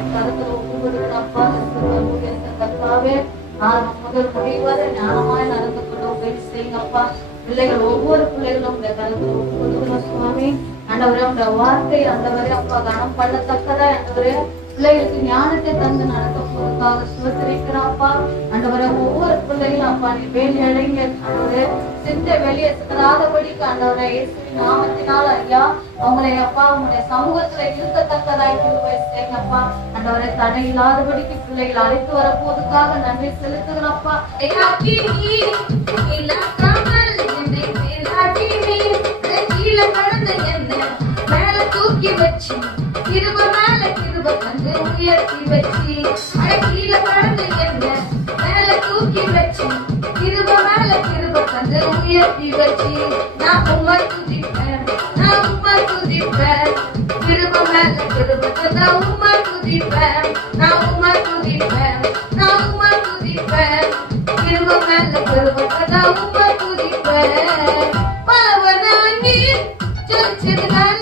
கருத்துல ஒப்புக்கொடுக்கிறப்பா கர்த்தாவே முதல் முடிவரை ஞானமாய் நடந்து கொள்ள உதவி செய்யுங்கப்பா. பிள்ளைகள் ஒவ்வொரு பிள்ளைகளும் உங்க கருத்துல ஒப்புக்கொடுக்கிறோம் சுவாமி. ஆண்டவரே உங்க வார்த்தை ஆண்டவரே அப்பா கனம் பண்ணத்தக்கதா ஆண்டவரே பிள்ளைகளுக்கு ஞானத்தை தந்து நடக்க போறதுக்காக சுதந்திரிக்கிறாப்பா. ஆண்டவரே ஒவ்வொரு பிள்ளைகளும் அப்பா நீ வேலி அடைங்க ஆண்டவரே சிந்தை வெளியே சிதறாதபடிக்கு ஆண்டவரே இயேசுவின் நாமத்தினால் ஐயா அவங்களை அப்பா உங்களுடைய சமூகத்துல இருக்கத்தக்கதாய் கிருபை செய்யுங்கப்பா. ஆண்டவரே தடை இல்லாதபடிக்கு பிள்ளைகள் அழைத்து வர போதுக்காக நன்றி செலுத்துகிறப்பா. தூக்கி வச்சு கிருப மேல கிருப தந்து உயர்த்தி வச்சு கீழ கடந்து என்ன மேல தூக்கி வச்சு கிருப மேல கிருப தந்து உயர்த்தி வச்சு நான் உம்மை துதிப்பேன், நான் உம்மை துதிப்பேன். கிருப மேல கிருப தந்த உம்மை துதிப்பேன், நான் உம்மை துதிப்பேன், நான் உம்மை துதிப்பேன். கிருப மேல கிருப தந்த உம்மை துதிப்பேன். பலவனாங்கி ஜெயிச்சதுனால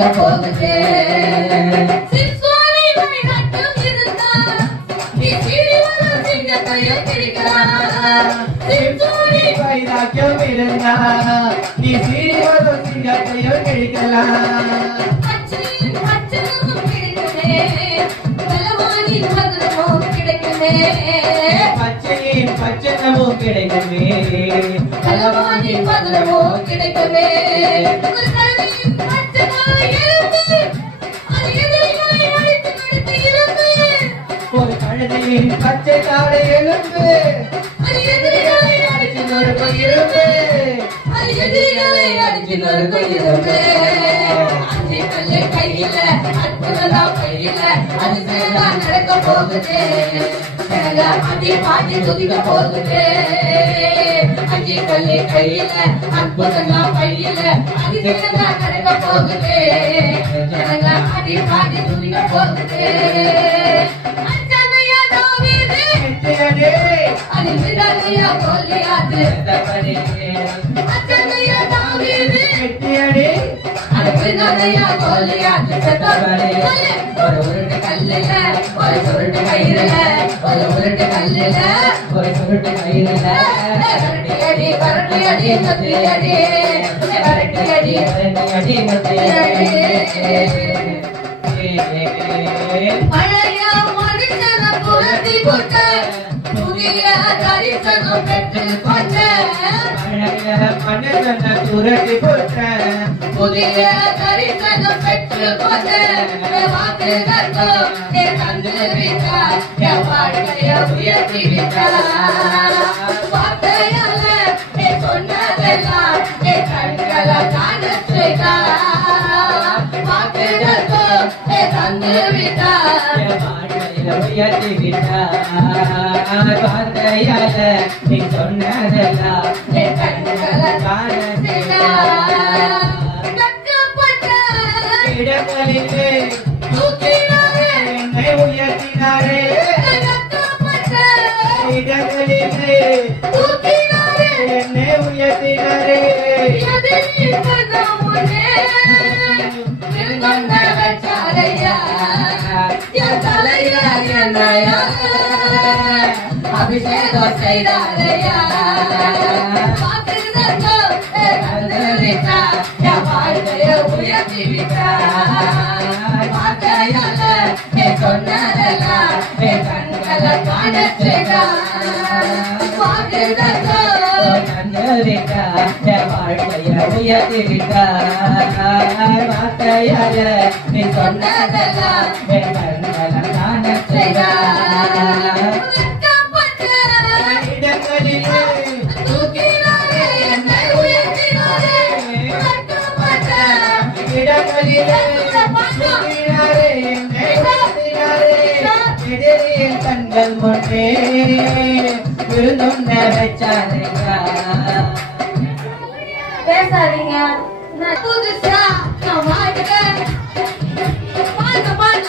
போகுது கிடைக்கலாம். பச்சையும் பச்சனமும் கிடைக்குமே, பலவானின் மதுரமும் கிடைக்குமே. பச்சையின் பச்சனமும் கிடைக்குமே, பலவானின் மதுரமும் கிடைக்குமே. ஒரு கல்லின் பச்சனாய் இருந்து, அது எதிரிகளை அடித்து நடத்தி இருந்து. ஒரு கழுதையின் பச்சை காடை எலும்பு, அது எதிரிகளை அடித்து நொறுக்கும் இரும்பு. அது எதிரிகளை அடித்து நொறுக்கும் இரும்பு. அஞ்சு கல்லு கையில, அற்புதம் கையில, அது செயலா நடக்க போகுது. செயலா அடி பாட்டி துதிக்க போகுது. அஞ்சு கல்லு கையில, அற்புதம் கையில, அது செயலா நடக்க போகுது. செயலா அடி பாட்டி துதிக்க போகுது. அஞ்சனையா தாவீது, வெற்றியடே அது விடாதையா கோலியாத்து. தவறே, அஞ்சனையா தாவீது, வெற்றியடே அது விடாதையா கோலியாத்து. செத்தவரே, ஒரு உருட்டு கல்லுல, ஒரு சுருட்டு கயிறுல, ஒரு உருட்டு கல்லுல, ஒரு சுருட்டு கையில வரட்டி அடி, வரட்டி அடி, நொத்தி அடி, வரட்டி அடி, அடி பழைய மனுஷன புரட்டி கொண்ட, புதிய தரிசனம் பெற்று கொண்ட, மனுஷன துரட்டி போட்ட புதிய தரிசனம் பெற்று கொண்ட, வாக்கு கர்த்தம் தந்து விட்டார், என் வாழ்க்கையை உயர்த்தி விட்டார். வார்த்தையால சொன்னதெல்லாம் என் கண்களை காண செய்தார். வாக்கு கர்த்தம் தந்து விட்டார். உயர்த்தி விட்டார். வார்த்தையால நீ சொன்னதெல்லாம் என் கண்களை காண செய்தார். கட்டப்பட்ட இடங்களிலே தூக்கினாரே, என்னை உயர்த்தினாரே. கட்டப்பட்ட இடங்களிலே தூக்கினாரே, என்னை உயர்த்தினாரே. எதிரின் கண்ணம் முன்னே திருநொண்ட வச்சாரையா. என் தலையா என்னையா அபிஷேகம் செய்தாரையா. வாக்குதத்தம் தந்து விட்டார், என் வாழ்க்கையை உயர்த்தி விட்டார். வார்த்தையால சொன்னதெல்லாம் என் கண்களை காண செய்தார். வாக்குதத்தம் வாழ்க்கைய உயர்த்தி விட்டார். வார்த்தையால நீ சொன்னதெல்லாம் என் கண்களை காண செய்தார். வெட்கப்பட்ட இடங்களிலே தூக்கினாரே, என்னை உயர்த்தினாரே. வெட்கப்பட்ட இடங்களிலே தூக்கினாரே, என்னை உயர்த்தினாரே. எதிரியின் கண்கள் முன்னே விருந்துண்ண வச்சாரையா. பேசாதீங்க, நான் புதுசா நான் வாழ்க்கை பாட்டு பாட்டு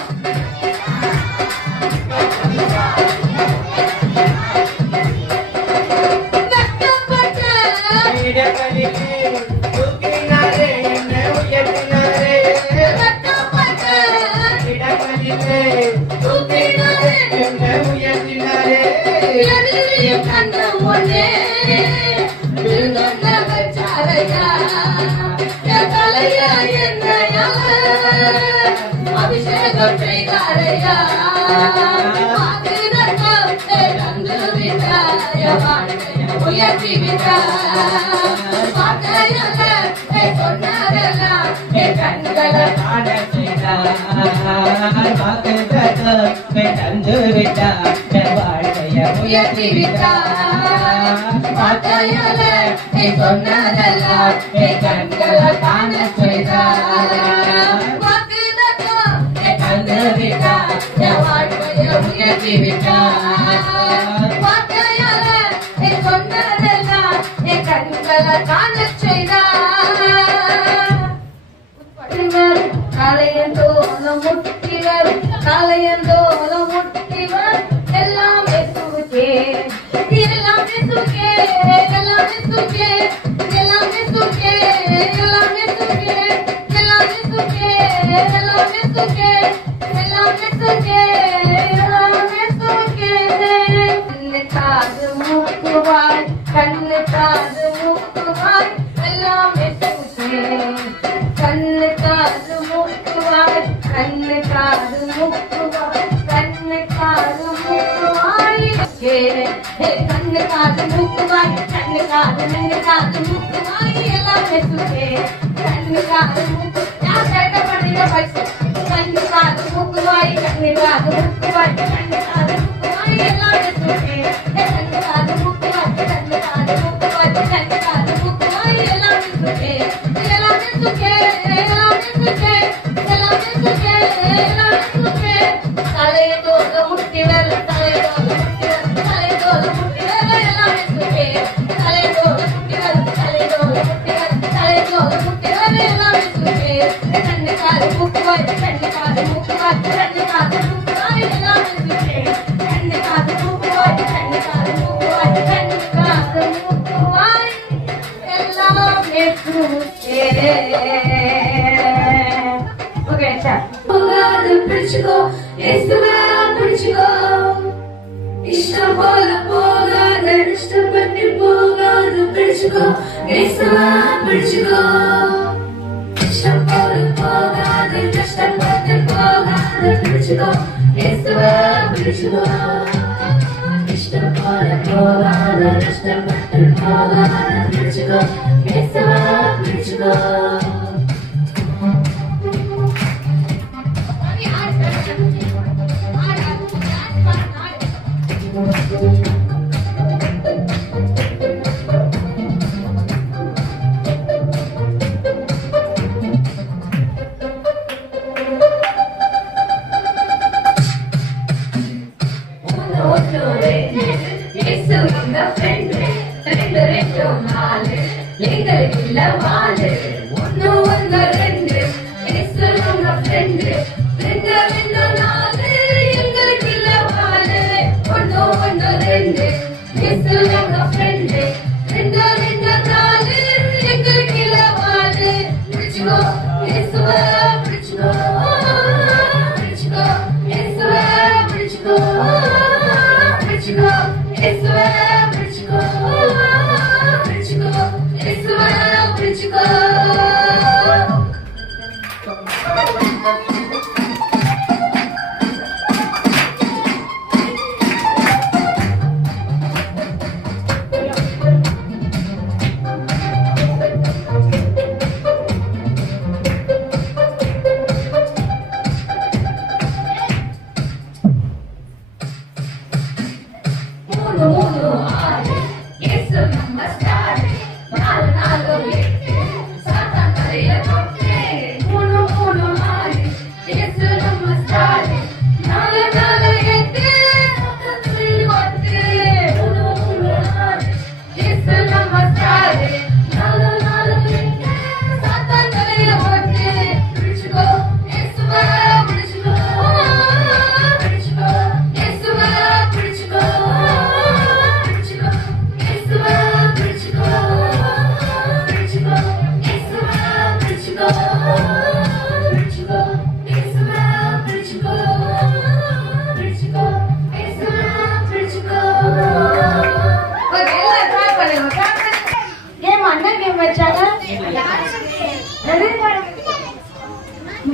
வெட்கப்பட்ட இடங்களிலே தூக்கினாரே, என்னை உயர்த்தினாரே. வெட்கப்பட்ட இடங்களிலே தூக்கினாரே, என்னை உயர்த்தினாரே. எதிரியின் கண்ணம் முன்னே விருந்தொண்ட வச்சாரையா. என் தலையா என்னையா அபிஷேகம் செய்தாரையா. வாக்குதத்தம் தந்து விட்டார், என் வாழ்க்கையை உயர்த்தி விட்டார். வார்த்தையால சொன்னதெல்லாம் என் கண்களை காண செய்தார். வாக்குத்தத்தத்தை தந்து விட்டார். என் வாழ்க்கைய உயர்த்தி விட்டார். வார்த்தையால சொன்னதெல்லாம் என் கண்களை காண செய்தார். வாக்குதத்தம் தந்து விட்டார், என் வாழ்க்கையை உயர்த்தி விட்டார். வார்த்தையால சொன்னதெல்லாம் என் கண்களை காண செய்தார். காலையந்தோலம் முட்டிவர், காலையந்தோலம் முட்டிவர், எல்லாம் இயேசுவுக்கே, எல்லாம் இயேசுவுக்கே, எல்லாம் இயேசுவுக்கே, எல்லாம் இயேசுவுக்கே, எல்லாம் இயேசுவுக்கே, எல்லாம் இயேசுவுக்கே, எல்லாம் இயேசுவுக்கே, எல்லாம் இயேசுவுக்கே, எல்லாம் இயேசுவுக்கே. கண்ணு காது மூக்குவாய், கண்ணு காது மூக்குவாய், எல்லாம் இயேசுவுக்கே. கண்ணு கண்ணு காது மூக்கு வாய் கண்ணு காது மூக்கு வாய் எல்லாமே சுத்தே கண்ணு காது மூக்கு நான் கேட்ட பண்ணுங்க பைசா கண்ணு காது மூக்கு வாய் கண்ணு காது மூக்கு வாய் கண்ணு காது மூக்கு வாய் எல்லாமே சுத்தே கண்ணு காது மூக்கு வாய் கண்ணு காது மூக்கு வாய் கண்ணு காது மூக்கு வாய் எல்லாமே சுத்தே எல்லாமே சுத்தே எல்லாமே சுத்தே எல்லாமே சுத்தே எல்லாமே சுத்தே தலையோட முட்டி வரல தலையோட முட்டி வரல தலையோட முட்டி வரல எல்லாமே சுத்தே தலையோட முட்டி வரல தலையோட முட்டி வரல தலையோட முட்டி வரல எல்லாமே சுத்தே கண்ணு காது மூக்கு வாய் கண்ணு காது மூக்கு வாய் கண்ணு காது மூக்கு வாய் எல்லாமே சுத்தே கண்ணு காது மூக்கு வாய் கண்ணு காது மூக்கு வாய் கண்ணு காது மூக்கு வாய் எல்லாமே சுத்தே ஓகே சார் போகாது பிடிச்சுக்கோ இயேசுவே பிடிச்சுக்கோ இஷ்டம் போல போகாத இஷ்டப்பட்டு போகாது பிடிச்சுக்கோ இயேசுவே பிடிச்சுக்கோ இஷ்டம் போல போகாத கஷ்டப்பட்டு போகாத பிடிச்சுக்கோ இயேசுவே பிடிச்சுக்கோ இஷ்டம் போல போகாத கஷ்டப்பட்டு போகாத பிடிச்சுக்கோ இயேசுவே பிடிச்சுக்கோ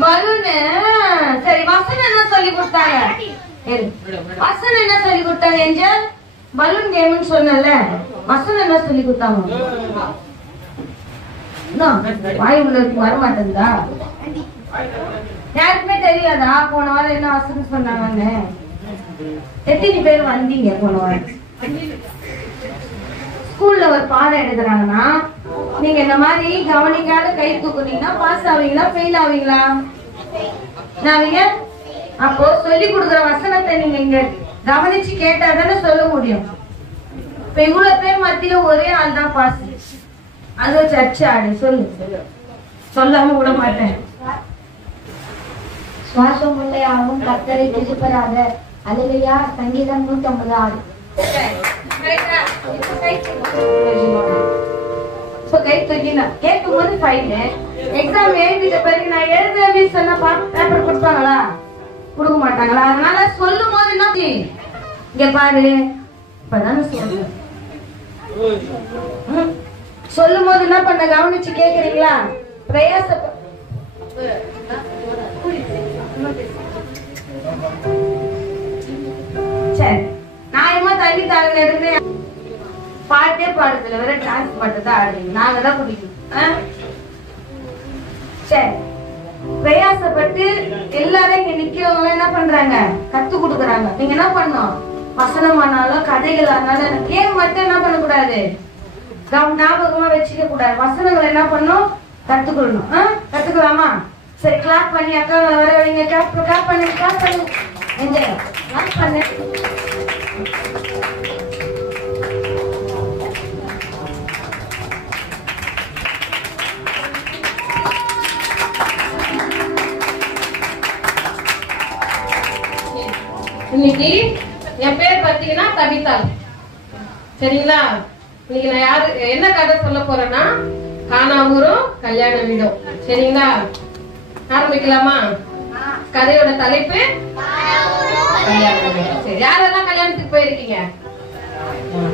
பலூனு சரி வசனம் என்ன சொல்லி கொடுத்தாங்க வசனம் என்ன சொல்லி கொடுத்தாங்க ஏஞ்சல் பலூன் கேம்னு சொன்னல வசனம் என்ன சொல்லி கொடுத்தாங்க வாய் உள்ளதுக்கு வர மாட்டேங்குதா யாருக்குமே தெரியாதா போன வாரம் என்ன வசனம் சொன்னாங்கன்னு எத்தனை பேர் வந்தீங்க போன வாரம் ஸ்கூல்ல ஒரு பாடம் எடுக்கிறாங்கன்னா நீங்க இந்த மாதிரி கவனிக்காத கை தூக்குனீங்கன்னா பாஸ் ஆவீங்களா ஃபெயில் ஆவீங்களா நாவீங்க அப்போ சொல்லி கொடுக்குற வசனத்தை நீங்க இங்க கவனிச்சு கேட்டா தானே சொல்ல முடியும். இப்ப இவ்வளவு பேர் மத்தியில ஒரே ஆள் தான் பாஸ். அது சர்ச்சை ஆடு சொல்லு சொல்லாம விட மாட்டேன். சுவாசம் உள்ளையாகவும் கர்த்தரை துதிப்பதாக. அல்லேலூயா. சங்கீதம் 156. கை தூக்கினா கேட்கும் போது ஃபைன். எக்ஸாம் எழுதிட்ட பிறகு நான் எழுத சொன்னா பேப்பர் கொடுப்பாங்களா? கொடுக்க மாட்டாங்களா? அதனால சொல்லும் போது என்ன இங்க பாரு இப்பதானே சொல்லும் போது என்ன பண்ண கவனிச்சு கேக்குறீங்களா? பிரயாச சரி நியாயமா தண்ணி தாங்க எடுத்து பாட்டே பாடுறதுல வேற டான்ஸ் மட்டும்தான் ஆடுறீங்க. நாங்க தான் குடிக்கணும். சரி, பிரயாசப்பட்டு எல்லாரும் இங்க நிக்கிறவங்க என்ன பண்றாங்க? கத்து கொடுக்குறாங்க. நீங்க என்ன பண்ணணும்? வசனமானாலும் கதைகள் ஆனாலும் கேம் மட்டும் என்ன பண்ணக்கூடாது, ஞாபகமா வச்சுக்க கூடாது. வசனங்களை என்ன பண்ணும்? கத்துக்கொள்ளணும். கத்துக்கலாமா? சரி, கிளாப் பண்ணி அக்கா வர வைங்க. கிளாப் பண்ணு, கிளாப் பண்ணு, என்ஜாய் கிளாப் பண்ணு. இன்னைக்கு என் பேர் பாத்தீங்கன்னா கவிதா. சரிங்களா? இன்னைக்கு நான் யாரு என்ன கதை சொல்ல போறேன்னா காணாவூரும் கல்யாண வீடும். சரிங்களா? ஆரம்பிக்கலாமா? கதையோட தலைப்பு கல்யாண வீடு. சரி, யாரெல்லாம் கல்யாணத்துக்கு போயிருக்கீங்க?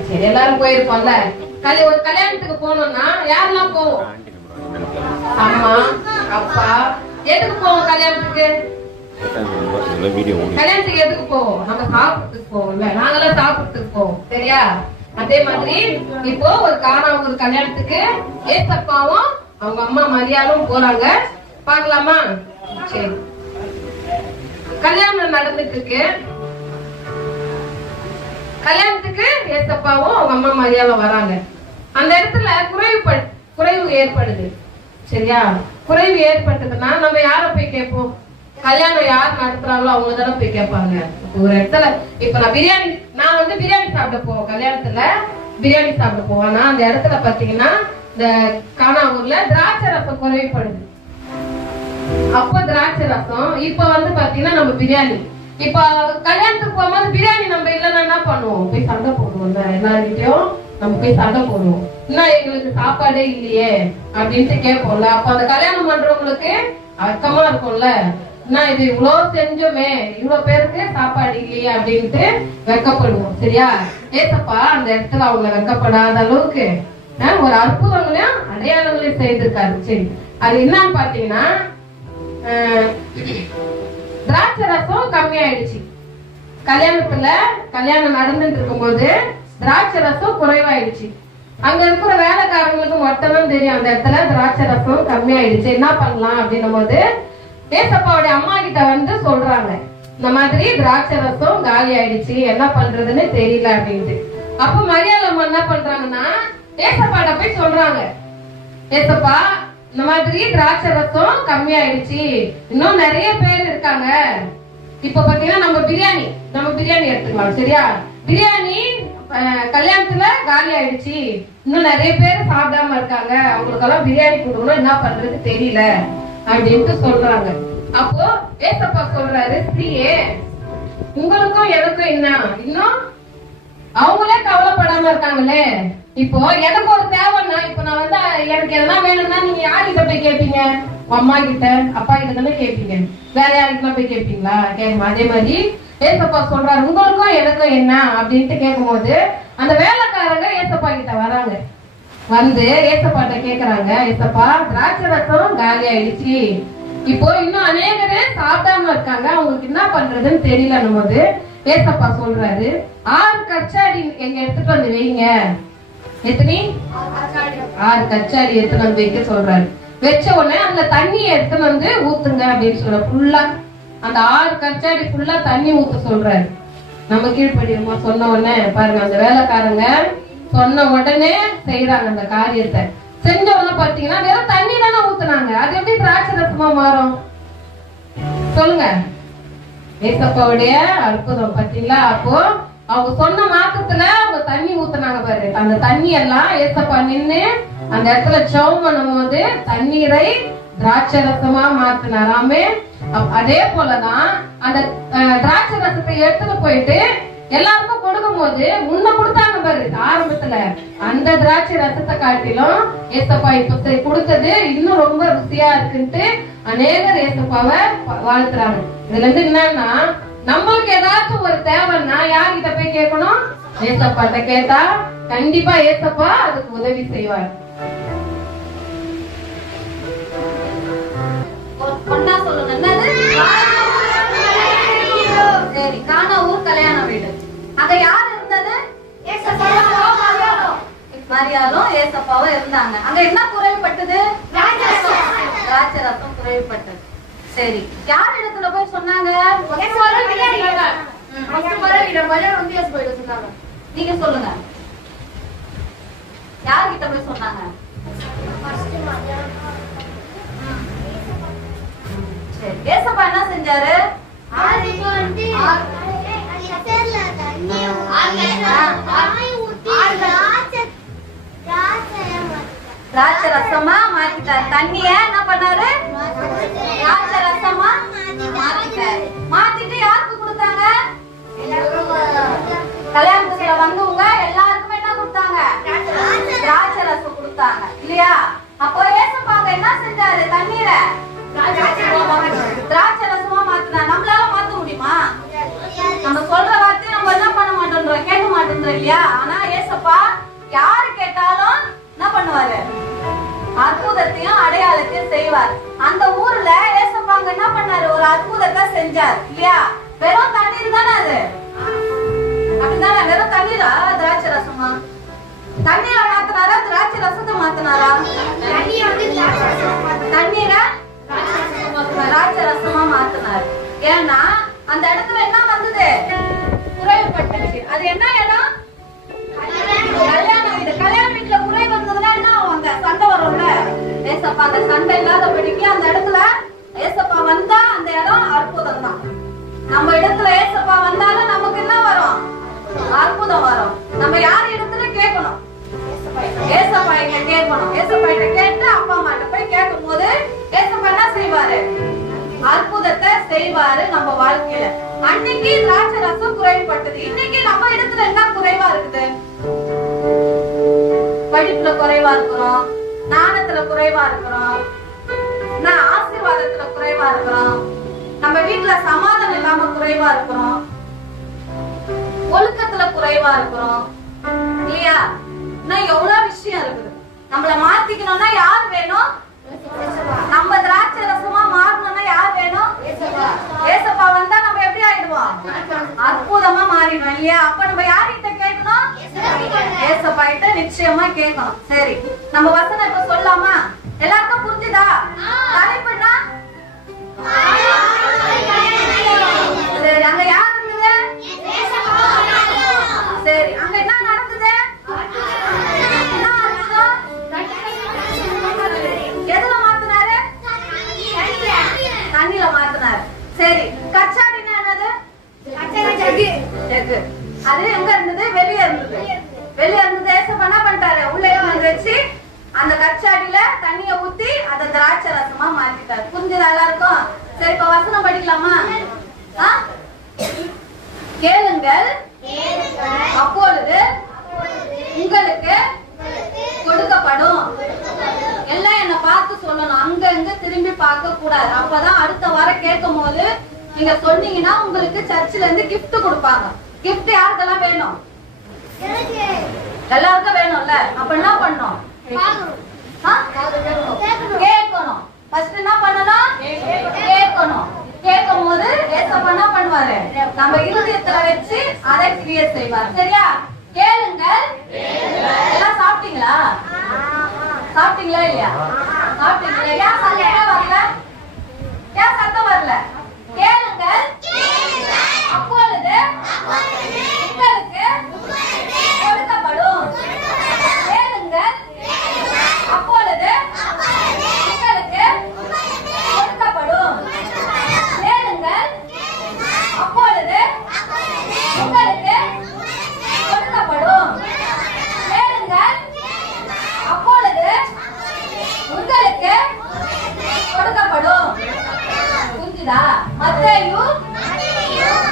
சரி, எல்லாரும் போயிருப்போம்ல. ஒரு கல்யாணத்துக்கு போனோம்னா யாரெல்லாம் போவோம்? அம்மா, அப்பா. எதுக்கு போவோம் கல்யாணத்துக்கு? கல்யாணத்துக்கு எதுக்கு போவோம்? நம்ம சாப்பிட்டுக்கு போவோம்ல. நாங்கெல்லாம் சாப்பிட்டுக்கு போவோம். சரியா? அதே மாதிரி இப்போ ஒரு காணாவூர் கல்யாணத்துக்கு ஏசப்பாவும் அவங்க அம்மா மரியாளும் போறாங்க. பாக்கலாமா? சரி, கல்யாணம் நடந்துட்டு இருக்கு. கல்யாணத்துக்கு ஏசப்பாவும் அவங்க அம்மா மரியாளும் வராங்க. அந்த இடத்துல குறைவு ஏற்படுது. சரியா? குறைவு ஏற்பட்டதுன்னா நம்ம யார போய் கேட்போம்? கல்யாணம் யார் நடத்துறாங்களோ அவங்க தானே போய் கேட்பாங்க. ஒரு இடத்துல இப்ப நான் வந்து பிரியாணி சாப்பிட போவோம். கல்யாணத்துல பிரியாணி சாப்பிட போவோம். ஆனா அந்த இடத்துல பாத்தீங்கன்னா இந்த காணாவூர்ல திராட்சை ரசம் குறைவுபடுது. அப்ப திராட்சை ரசம், இப்ப வந்து பாத்தீங்கன்னா நம்ம பிரியாணி. இப்ப கல்யாணத்துக்கு போகும்போது பிரியாணி நம்ம இல்லைன்னா என்ன பண்ணுவோம்? போய் சண்டை போடுவோம். எல்லார்கிட்டயும் நம்ம போய் சண்டை போடுவோம். இன்னும் எங்களுக்கு சாப்பாடே இல்லையே அப்படின்ட்டு கேட்போம்ல. அப்ப அந்த கல்யாணம் பண்றவங்களுக்கு அர்த்தமா இருக்கும்ல, நான் இது இவ்வளவு செஞ்சோமே, இவ்வளவு பேருக்கு சாப்பாடு இல்லையே அப்படின்ட்டு வெக்கப்படுவோம். சரியா? ஏசப்பா அந்த இடத்துல அவங்க வெக்கப்படாத அளவுக்கு ஒரு அற்புதங்களையும் அடையாளங்களையும் செய்திருக்காரு. சரி, அது என்னன்னு பாத்தீங்கன்னா திராட்சை ரசம் கம்மியாயிடுச்சு. கல்யாணம் நடந்துட்டு இருக்கும் போது திராட்சை ரசம் குறைவாயிடுச்சு. அங்க இருக்கிற வேலைக்காரங்களுக்கு மட்டும்தான் தெரியும் அந்த இடத்துல திராட்சை ரசம் கம்மியாயிடுச்சு. என்ன பண்ணலாம் அப்படின்னும் போது ஏசப்பாவுடைய அம்மா கிட்ட வந்து சொல்றாங்க, இந்த மாதிரி திராட்சை ரசம் காலி ஆயிடுச்சு, என்ன பண்றதுன்னு தெரியல அப்படின்ட்டு. அப்ப மரியாதை அம்மா என்ன பண்றாங்கன்னா ஏசப்பாட்ட போய் சொல்றாங்க, ஏசப்பா இந்த மாதிரி திராட்சை ரசம் கம்மியாயிடுச்சு, இன்னும் நிறைய பேர் இருக்காங்க. இப்ப பாத்தீங்கன்னா நம்ம பிரியாணி எடுத்துக்கலாம். சரியா? பிரியாணி கல்யாணத்துல காலி ஆயிடுச்சு, இன்னும் நிறைய பேர் சாப்பிடாம இருக்காங்க, அவங்களுக்கு எல்லாம் பிரியாணி கொடுக்கணும், என்ன பண்றது தெரியல அப்படின்ட்டு சொல்றாங்க. அப்போ ஏசப்பா சொல்றாரு, ஸ்ரீயே உங்களுக்கும் எனக்கும் என்ன, இன்னும் அவங்களே கவலைப்படாம இருக்காங்களே. இப்போ எனக்கு ஒரு தேவைன்னா, இப்ப நான் வந்து எனக்கு எதனா வேணும்னா நீங்க யார்கிட்ட போய் கேட்பீங்க? அம்மா கிட்ட, அப்பா கிட்ட தானே கேட்பீங்க. வேற யாருக்கிட்ட போய் கேட்பீங்களா? கேட்கணும். அதே மாதிரி ஏசப்பா சொல்றாரு, உங்களுக்கும் எனக்கும் என்ன அப்படின்ட்டு கேட்கும் போது அந்த வேலைக்காரங்க ஏசப்பா கிட்ட வராங்க. வந்து ஏசப்பாட்ட கேக்குறாங்க, ஏசப்பா திராட்சை ரசம் காலி ஆயிடுச்சு, இப்போ இன்னும் அநேகரே சாப்பிடாம இருக்காங்க, அவங்களுக்கு என்ன பண்றதுன்னு தெரியலன்னும் போது ஏசப்பா சொல்றாரு, 6 கச்சாடி எங்க எடுத்துட்டு வந்து வைங்க. எத்தனை? 6 கச்சாடி எடுத்துட்டு வந்து வைக்க சொல்றாரு. வச்ச உடனே அந்த தண்ணியை எடுத்துட்டு வந்து ஊத்துங்க அப்படின்னு சொல்ற. ஃபுல்லா அந்த 6 கச்சாடி ஃபுல்லா தண்ணி ஊத்த சொல்றாரு. நம்ம கீழ்படியுமா? சொன்ன உடனே பாருங்க, அந்த வேலைக்காரங்க சொன்ன உடனே செய்யறாங்க அந்த காரியத்தை. செஞ்ச உடனே பாத்தீங்கன்னா வெறும் தண்ணி தானே ஊத்துனாங்க, அது எப்படி திராட்சை ரசமா மாறும்? சொல்லுங்க. ஏசப்பாவுடைய அற்புதம் பாத்தீங்களா? அப்போ அவங்க சொன்ன மாத்தத்துல அவங்க தண்ணி ஊத்துனாங்க பாரு. அந்த தண்ணி எல்லாம் ஏசப்பா நின்னு அந்த இடத்துல ஜெபம் பண்ணும் போது தண்ணீரை திராட்சை ரசமா மாத்தினாராமே. அதே போலதான் அந்த திராட்சை ரசத்தை எடுத்துட்டு போயிட்டு எல்லாருக்கும் கொடுக்கும் போது முன்ன கொடுத்தாங்க பாரு ஆரம்பத்துல, அந்த திராட்சை ரசத்தை காட்டிலும் ஏசப்பா இப்ப கொடுத்தது இன்னும் ரொம்ப ருசியா இருக்குன்ட்டு அநேகர் ஏசப்பாவை வாழ்த்துறாங்க. இதுல இருந்து என்னன்னா, நம்மளுக்கு ஏதாச்சும் ஒரு தேவைன்னா யார்கிட்ட போய் கேட்கணும்? ஏசப்பாட்ட கேட்டா கண்டிப்பா ஏசப்பா அதுக்கு உதவி செய்வார். ஒன்னா சொல்லுங்க. சரி, காணாவூர் கல்யாண வீடு. அங்க யார் இருந்தா என்னது? மரியாளும் ஏசப்பாவும் இருந்தாங்க. அங்க என்ன குறைவுபட்டது? திராட்சரசம் குறைவுபட்டது. சரி, யார் இடத்துல போய் சொன்னாங்க? நீங்க சொல்லுங்க, யார்கிட்ட போய் சொன்னாங்க? சரி, ஏசப்பா என்ன செஞ்சாரு? திராட்சை ரசமா மாத்திட்டாரு. தண்ணிய என்ன பண்ணாரு? திராட்சை ரசமா மாத்திட்டாரு. மாத்திட்டு யாருக்கு கொடுத்தாங்க? கல்யாணத்துல வந்தவங்க எல்லாருக்குமே என்ன கொடுத்தாங்க? திராட்சை ரசம் கொடுத்தாங்க இல்லையா? அப்போ ஏசப்பாங்க என்ன செஞ்சாரு? தண்ணீரை திராட்சை ரசமா மாத்தினா. நம்மளால மாத்த முடியுமா? நம்ம சொல்ற வார்த்தை நம்ம என்ன பண்ண மாட்டோம், கேட்க மாட்டோம் இல்லையா? ஆனா ஏசப்பா யாரு கேட்டாலும் என்ன பண்ணுவாரு? அற்புதத்தையும் அடையாளத்தையும் செய்வார். அந்த ஊர்ல ஏசப்பாங்க என்ன பண்ணாரு? ஒரு அற்புதத்தை செஞ்சார் இல்லையா? வெறும் தண்ணீர் தானே அது? அப்படிதானே? வெறும் தண்ணீரா திராட்சை ரசமா? தண்ணீரை மாத்தினாரா திராட்சை ரசத்தை மாத்தினாரா? தண்ணீரை திராட்சை ரசமா மாத்தினாரு. ஏன்னா அந்த இடத்துல என்ன வந்தது? குறைவுபட்டுச்சு. அது என்ன இடம்? கல்யாண வீடு. கல்யாண வீட்டுல குறை வந்ததுன்னா என்ன ஆவாங்க? சண்டை வரும்ல. ஏசப்பா அந்த சண்டை இல்லாதபடிக்கு அந்த இடத்துல ஏசப்பா வந்தா அந்த இடம் அற்புதம் தான். நம்ம இடத்துல ஏசப்பா வந்தாலும் நமக்கு என்ன வரும்? அற்புதம் வரும். நம்ம யார் இடத்துல கேட்கணும்? ஏசப்பா கிட்ட கேட்கணும். ஏசப்பா கிட்ட கேட்டு அப்பா அம்மாட்ட போய் கேட்கும் போது ஏசப்பா என்ன செய்வாரு? அற்புதத்தை செய்வாரு நம்ம வாழ்க்கையில. அன்னைக்கு திராட்சை ரசம் குறைவுபட்டது. இன்னைக்கு நம்ம இடத்துல என்ன குறைவா இருக்குது? படிப்புல குறைவா இருக்கிறோம், ஞானத்துல குறைவா இருக்கிறோம், ஆசீர்வாதத்துல குறைவா இருக்கிறோம், நம்ம வீட்டுல சமாதானம் இல்லாம குறைவா இருக்கிறோம், ஒழுக்கத்துல குறைவா இருக்கிறோம் இல்லையா? இன்னும் எவ்வளவு விஷயம் இருக்குது. நம்மள மாத்திக்கணும்னா யார் வேணும்? நம்ம திராட்சை ரசமா மாறணும்னா யார் வேணும்? ஏசப்பா வந்தா நம்ம எப்படி ஆயிடுவோம்? அற்புதமா மாறிடுவோம் இல்லையா? அப்ப நம்ம யார்கிட்ட கேட்கணும்? ஏசப்பா கிட்ட நிச்சயமா கேட்கணும். சரி, நம்ம வசனம் இப்ப சொல்லலாமா? எல்லாருக்கும் புரிஞ்சுதா? தலைப்புனா சரி, அங்க யார் இருந்தது? சரி, அங்க என்ன நடந்தது? எதுல மாத்தினாரு? தண்ணில மாத்தினாரு. சரி, கச்சாடினா என்னது? ஜக்கு. அது எங்க இருந்தது? வெளியே இருந்தது. வெளியே இருந்தது. ஏசப்பா என்ன பண்ணிட்டாரு? உள்ளே வந்து வச்சு அந்த கச்சாடியில தண்ணிய ஊத்தி அதை திராட்சை ரசமா மாத்திட்டாரு. புரிஞ்சது எல்லாருக்கும்? சரி, இப்ப வசனம் படிக்கலாமா? கேளுங்கள், அப்பொழுது உங்களுக்கு கொடுக்கப்படும். எல்லாம் என்ன பார்த்து சொல்லணும். அங்க இங்க திரும்பி பார்க்க கூடாது. அப்பதான் அடுத்த வாரம் கேட்கும் போது நீங்க சொன்னீங்கன்னா உங்களுக்கு சர்ச்சில இருந்து கிஃப்ட் கொடுப்பாங்க. கிஃப்ட் யாருக்கெல்லாம் வேணும்? எல்லாருக்கும் வேணும்ல. அப்ப என்ன பண்ணணும்? கேட்கணும். ஃபர்ஸ்ட் என்ன பண்ணணும்? கேட்கணும். கேட்கும் போது ஏசப்பா என்ன பண்ணுவாரு? நம்ம இருதயத்துல வச்சு அதை கிரியேட் செய்வார். சரியா? கேளுங்கள். எல்லாம் சாப்பிட்டீங்களா? சாப்பிட்டீங்களா இல்லையா? சாப்பிட்டீங்களா? ஏன் சத்தம் வரல? ஏன் சத்தம் வரல? கேளுங்கள், அப்பொழுது உங்களுக்கு கொடுக்கப்படும். கேளுங்கள், அப்பொழுது உங்களுக்கு கொடுக்கப்படும். கேளுங்கள், அப்பொழுது உங்களுக்கு கொடுக்கப்படும். கேளுங்கள், அப்பொழுது உங்களுக்கு கொடுக்கப்படும். புரிஞ்சுதா? மத்தேயு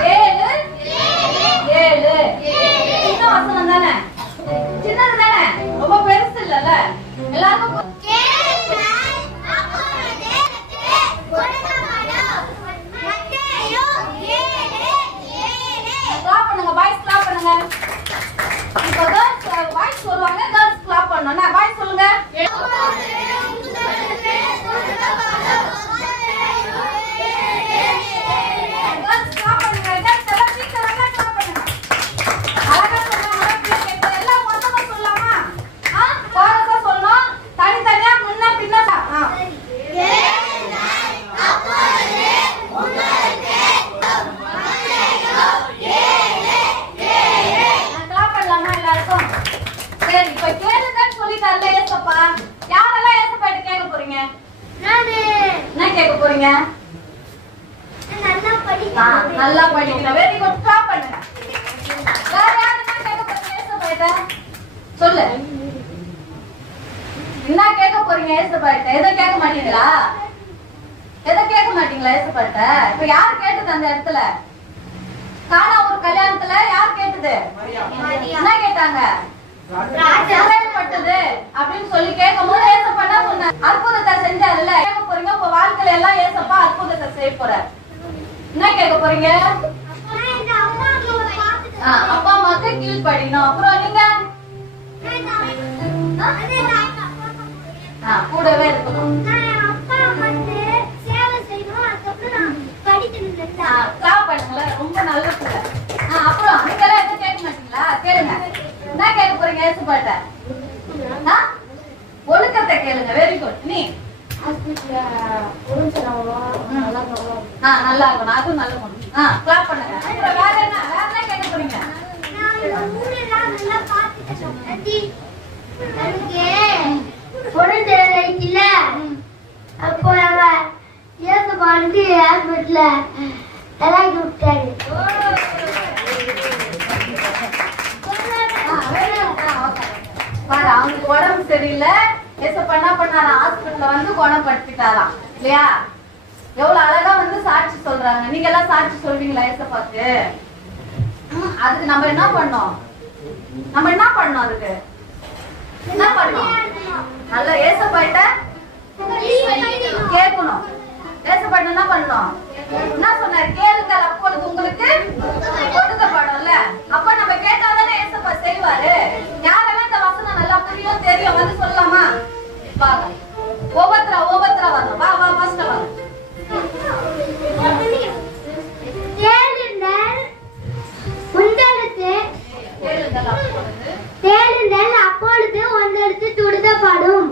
7:7. சின்ன வசனம் தானே? சின்னது தானே? ரொம்ப பெருசு இல்லல்ல? எல்லாருக்கும் கிளாப் பண்ணுங்க. பாய்ஸ் கிளாப் பண்ணுங்க. இப்போ கேர்ள்ஸ் பாய்ஸ் சொல்லுவாங்க, கேர்ள்ஸ் கிளாப் பண்ணணும். பாய்ஸ் சொல்லுங்க. கேர்ள்ஸ் கிளாப் பண்ணுங்க. கேர்ள்ஸ் எல்லாம் சீக்கிரம் கிளாப் பண்ணுங்க. அழகா சொல்லுங்க. போறீங்க? நல்லா படிக்கணும். Very good. ஸ்டாப் பண்ணுங்க. வேற யாரு என்ன கேட்க போறீங்க ஏசப்பாட்ட? சொல்லு. என்ன கேட்க போறீங்க ஏசப்பாட்ட? எதை கேட்க மாட்டீங்களா? எதை கேட்க மாட்டீங்களா ஏசப்பாட்ட? இப்ப யார் கேட்டது அந்த இடத்துல? கானா ஒரு கல்யாணத்துல யார் கேட்டது? என்ன கேட்டாங்க? பட்டது அப்படின்னு சொல்லி கேட்கும் போது ஏசப்பா என்ன சொன்னார்? அற்புதத்தை செஞ்சாருல்ல. கேட்க போறீங்க உங்க வாழ்க்கையில எல்லாம் ஏசப்பா அற்புதத்தை செய்ய போறார். என்ன கேட்க போறீங்க? அப்பா அம்மாக்கு கீழ்ப்படியணும். அப்புறம் நீங்க கூடவே இருக்கணும். ரொம்ப நல்ல பிள்ளை. அப்புறம் நீங்க எல்லாம் எதுவும் கேட்க மாட்டீங்களா? கேளுங்க. என்ன கேட்க போறீங்க ஏசப்பாட்ட? ஒழுக்கத்தை கேளுங்க. Very good. நீ நல்லா இருக்கணும். அதுவும் நல்ல ஒண்ணு. கிளாப் பண்ணுங்க. அப்புறம் வேற என்ன கேட்க போறீங்க? அப்போ ஏசப்பா வந்து ஹாஸ்பிட்டல்ல எல்லாம் விட்டாரு. அவங்களுக்கு உடம்பு சரியில்லை. ஏசப்பா என்ன பண்ணாரா? ஹாஸ்பிட்டல்ல வந்து குணப்படுத்திட்டாராம் இல்லையா? எவ்வளவு அழகா வந்து சாட்சி சொல்றாங்க. நீங்க எல்லாம் சாட்சி சொல்வீங்களா ஏசப்பாக்கு? அதுக்கு நம்ம என்ன பண்ணோம்? அதுக்கு என்ன பண்ணோம்? நல்ல ஏசப்பாட்ட கேட்கணும். ஏசப்பாட்ட என்ன பண்ணணும்? என்ன சொன்னாரு? கேளுங்கள் அப்பொழுது உங்களுக்கு கொடுக்கப்படும்ல. அப்ப நம்ம கேட்டாதானே ஏசப்பா செய்வாரு. யாரெல்லாம் இந்த வசனம் நல்லா புரியும் தெரியும் வந்து சொல்லலாமா? வாங்க. ஒவ்வொருத்தரா வரும். வா ஃபர்ஸ்ட் வாங்க. தேடுங்கள் அப்பொழுது உங்களுக்கு கொடுக்கப்படும்.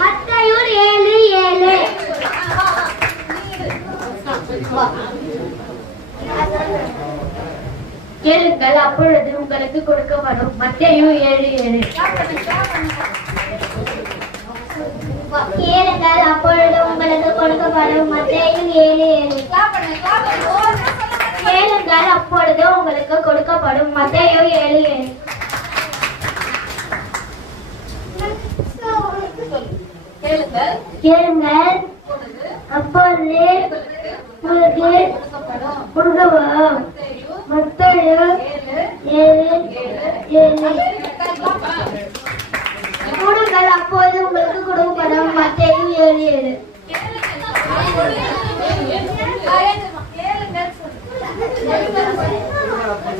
மத்தேயு 7:7. கேளுங்கள் அப்பொழுது உங்களுக்கு கொடுக்கப்படும். மத்தேயு 7:7. கேளுங்கள் அப்பொழுது உங்களுக்கு கொடுக்கப்படும். மத்தேயு 7:7. கேளுங்கள் அப்பொழுது உங்களுக்கு கொடுக்கப்படும். மத்தேயு 7:7. கேளுங்கள் அப்பொழுது உங்களுக்கு கொடுக்கப்படும். மத்தேயு 7:7. கொடுங்கள் அப்போது உங்களுக்கு கொடுக்கப்படும். மத்தேயு 7:7.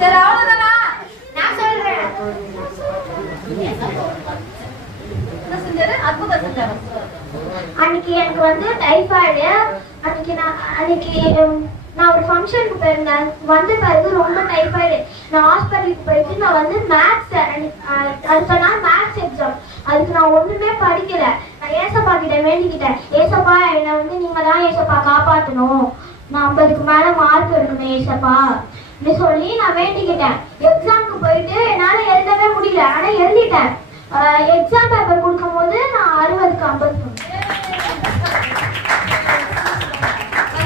சரி அவ்வளவுதானா? நான் சொல்றேன். என்ன செஞ்சாரு? அற்புதம் செஞ்சாரு. அன்னைக்கு எனக்கு வந்து டைஃபாய்டு. அன்னைக்கு நான் ஒரு ஃபங்க்ஷனுக்கு போயிருந்தேன். வந்த பிறகு ரொம்ப டைஃபாய்டு. நான் ஹாஸ்பிட்டலுக்கு போயிட்டு நான் வந்து மேத்ஸ் அடுத்த நாள் மேத்ஸ் எக்ஸாம். அதுக்கு நான் ஒண்ணுமே படிக்கல. நான் ஏசப்பா கிட்ட வேண்டிக்கிட்டேன். ஏசப்பா என்னை வந்து நீங்க தான் ஏசப்பா காப்பாற்றணும். நான் 50க்கு மேல மார்க் எடுக்கணும் ஏசப்பா அப்படின்னு சொல்லி நான் வேண்டிக்கிட்டேன். எக்ஸாமுக்கு போயிட்டு என்னால எழுதவே முடியல. ஆனா எழுதிட்டேன். எக்ஸாம் பேப்பர் கொடுக்கும் போது நான் 60க்கு 50.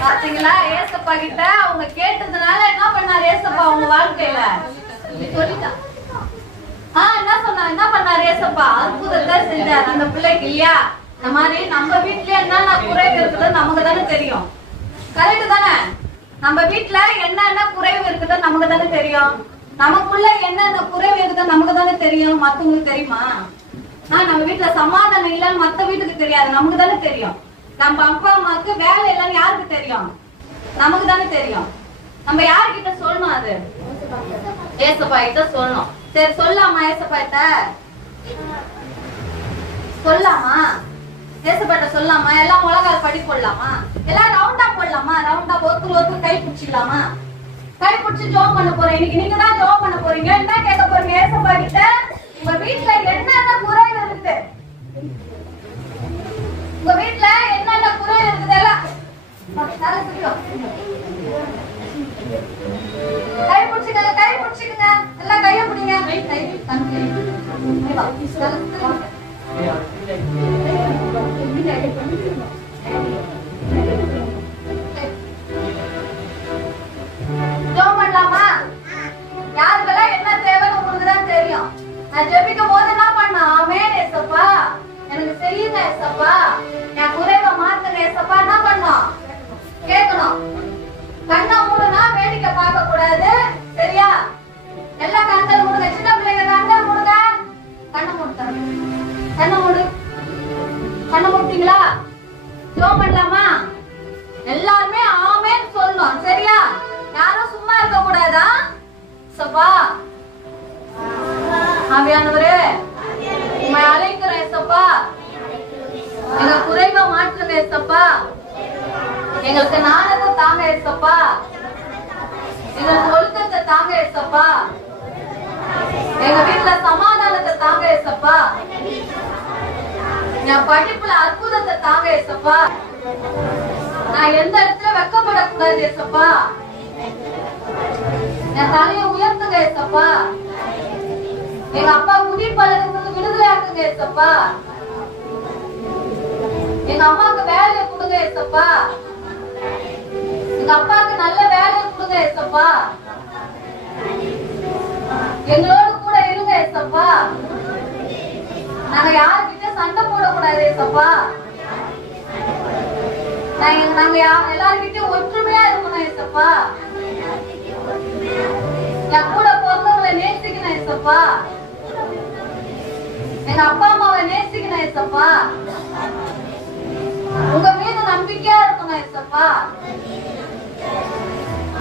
பாத்தீங்களா? ஏசப்பா கிட்ட அவங்க கேட்டதுனால என்ன பண்ணாரு ஏசப்பா அவங்க வாழ்க்கையில? சொல்லிட்டா. என்ன பண்ணாரு ஏசப்பா? அற்புதத்தை செஞ்சாரு அந்த பிள்ளைக்கு இல்லையா? இந்த மாதிரி நம்ம வீட்லயே என்னென்ன குறைவு இருக்குதோ நமக்கு தானே தெரியும். கரெக்ட் தானே? நம்ம வீட்டுல என்னென்ன குறைவு இருக்குதோ நமக்கு தானே தெரியும். நமக்குள்ள என்னென்ன குறைவு இருக்குதோ நமக்கு தானே தெரியும். மத்தவங்களுக்கு தெரியுமா? நம்ம வீட்டுல சமாதானம் இல்லைன்னு மத்த வீட்டுக்கு தெரியாது. நமக்கு தானே தெரியும். நம்ம அப்பா அம்மாவுக்கு வேலை இல்லைன்னு யாருக்கு தெரியும்? நமக்கு தானே தெரியும். நம்ம யாருக்கிட்ட சொல்லணும்? அது ஏசப்பா கிட்ட சொல்லணும். சரி சொல்லாமா? ஏசப்பா கிட்ட சொல்லாமா? ஏசப்பாட்ட சொல்லாமா? எல்லாம் உலகால் படி போடலாமா? எல்லாம் ரவுண்டா போடலாமா? ரவுண்டா ஒருத்தர் கை பிடிச்சிக்கலாமா? கை பிடிச்சி ஜோம் பண்ண போறேன். இன்னைக்கு நீங்க தான் ஜோம் பண்ண போறீங்க. என்ன கேட்க போறீங்க ஏசப்பா கிட்ட? உங்க வீட்டுல என்னென்ன குறைவு இருக்கு? உங்க வீட்டுல என்னென்ன குறைவு இருக்குது? எல்லாம் கை பிடிச்சிக்கங்க. எல்லாம் கைய பிடிங்க. எங்களுக்கு ஞானத்தை தாங்க ஏசப்பா, எங்களுக்கு ஒழுக்கத்தை தாங்க ஏசப்பா, எங்க வீட்டுல சமாதானத்தை தாங்க ஏசப்பா, என் படிப்புல அற்புதத்தை தாங்க ஏசப்பா, நான் எந்த இடத்துல வெக்கப்படக்கூடாது ஏசப்பா, என் தலையை உயர்த்துங்க ஏசப்பா, எங்க அப்பா குடிப்பழக்கத்துக்கு விடுதலை ஆக்குங்க ஏசப்பா, எங்க அம்மாவுக்கு வேலையை கொடுங்க ஏசப்பா, எங்க அப்பாவுக்கு நல்ல வேலையை கொடுங்க ஏசப்பா, எங்களோடு கூட இருங்க ஏசப்பா, நாங்க யாருக்கிட்ட சண்டை போடக்கூடாது ஏசப்பா, நாங்க எல்லாருக்கிட்டையும் ஒற்றுமையா இருக்கணும் ஏசப்பா, என் கூட பிறந்தவங்களை நேசிக்கணும் ஏசப்பா, எங்க அப்பா அம்மாவை நேசிக்கணும் ஏசப்பா, உங்க மீது நம்பிக்கையா இருக்கணும் ஏசப்பா,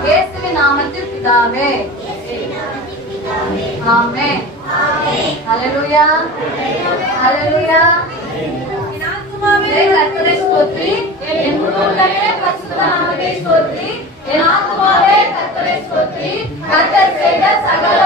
இயேசுவின் நாமத்தில் பிதாவே, ஆமென். ஹல்லேலூயா, ஹல்லேலூயா. கர்த்தரை ஸ்தோத்திரி, என் உள்ளமே பரிசுத்த நாமத்தை ஸ்தோத்திரி, என் ஆத்துமாவே கர்த்தரை ஸ்தோத்திரி, கர்த்தர் செய்த சகல